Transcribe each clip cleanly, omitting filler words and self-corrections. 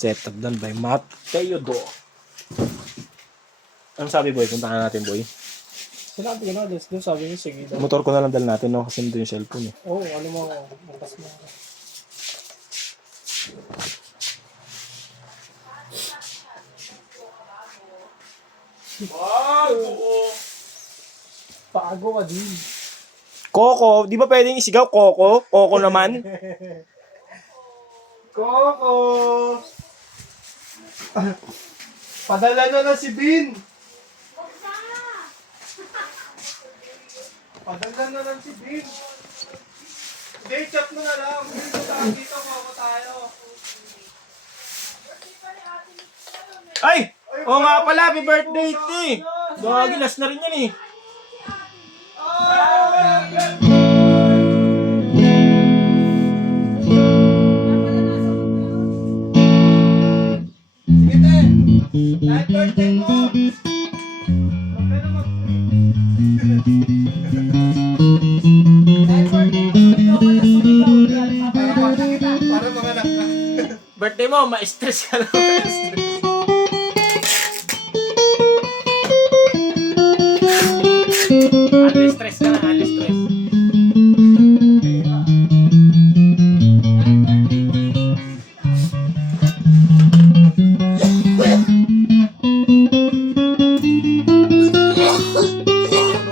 Setup done by Mateo Do. Ano sabi, boy? Punta natin, boy. Sinabi ko na, doon sabi niyo, sige daw. Motor ko na lang dal natin, no? Kasi nandun yung cellphone, eh. Oo, ano mo, bukas mo. Pago ka din. Coco, di ba pwedeng isigaw Coco? Coco naman. Coco! Padala na si Bin! Padala na lang si Bin! Hindi, chat mo na lang. Dito, Coco tayo. Ay! Oo nga pala, happy birthday, ti! Gagi, last na rin yan, eh. Sige, te! Happy birthday mo! Huwag ka na para manganak ka. Birthday mo, ma-stress ka lang. Unli-stress ka lang, unli-stress.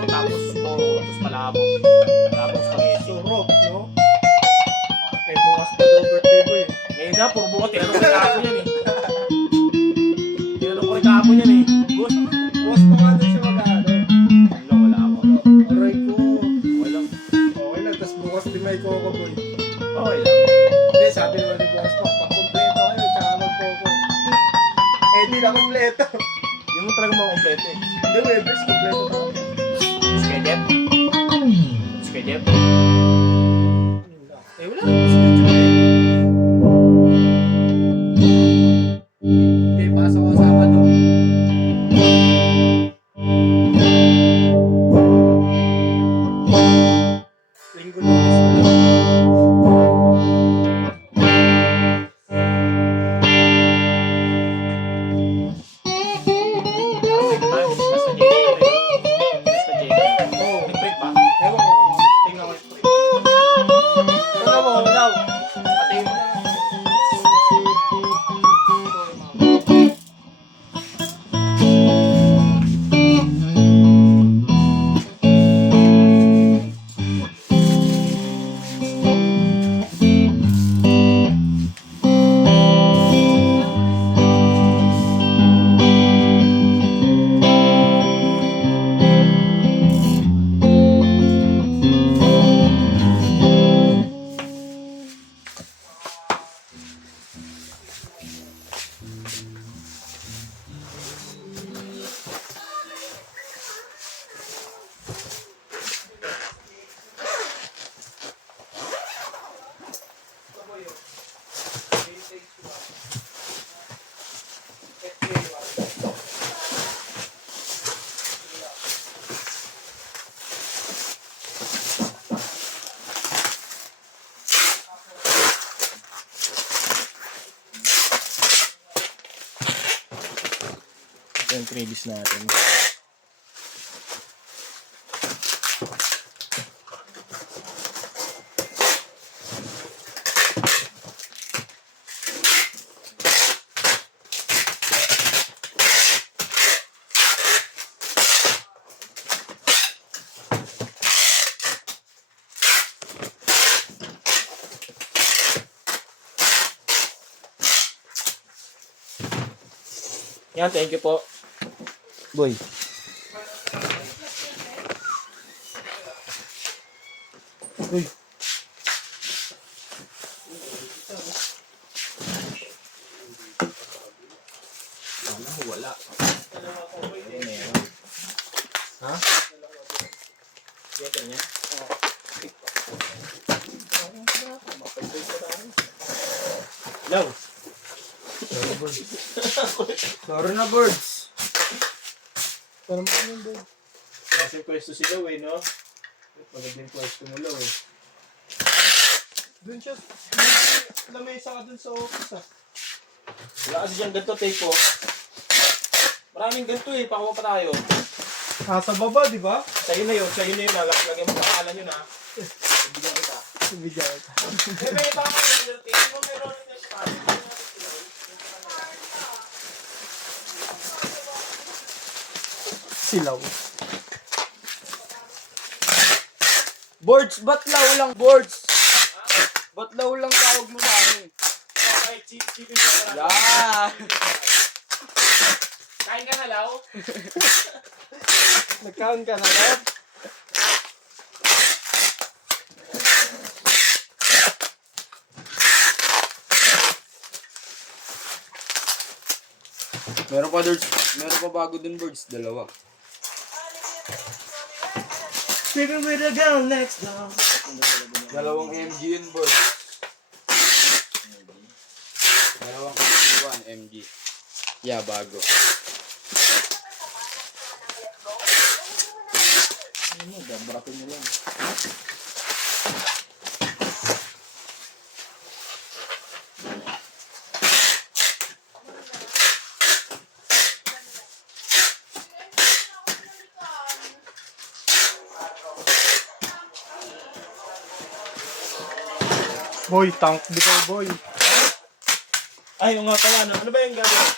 Tapos palabok. Palabok spaghetti. Surot, no? Eh, bukas pa daw birthday mo eh. Ngayon na, puro buka. Tinanong ko rin kahapon yan, eh. Tinanong ko rin kahapon yan, eh. Boss, Bukas pa nga doon siya mag-ano. wala ako. Aray ko. Wala. Okay lang, tas bukas din may Coco boy. Okay lang. Hindi, sabi naman ni bukas pa, pang-kompleto kayo, tsaka mag-Coco. Eh, di na kompleto. Hindi mo talaga makompleto, eh. Hindi, Webers, kompleto na. Skydep? Skydep? Eh, wala. Schedule eh. Okay, pasok ko Sabado. Linggo Lunes na lang. Basta JK. Basta JK. Oo. Nag-break ba? Ewan ko. Tingnan ko. Ano mo, daw? Patayin mo. Ito yung previous natin. Yan, thank you po. Boy. Uy. Wala. Ha? Kaya niya? Hello. Sorry na, birds. Parang mo yun, boy. Kasi pwesto si Law, eh, no? Magandang pwesto mo, Law, eh. Doon siya. Lamesa ka dun sa office, ah. Wala kasi siyang ganito tape po. Maraming ganito eh, pakuha pa tayo. Nasa baba, di ba? Sa'yo na yun, lagyan mo pangalan yun ha. Ibigyan kita. Ibigay ito. Eh, may baka roller tape. Di ba may roller tape pa? Silaw. Boards, ba't law lang boards? Ba't law lang tawag mo sa akin? Kahit chicken ka na lang. Yeah! Kain ka na, Lau? Nag-count ka na, Rob? Meron pa bago dun boards, dalawa. Sleeping with a girl next door. Dalawang MG yun boards. Dalawang 1 MG. Yeah, bago. Ano, dabrakin mo lang. Boy, tank bitaw, boy. Ay, yung nga pala, ano ba yung gagawin?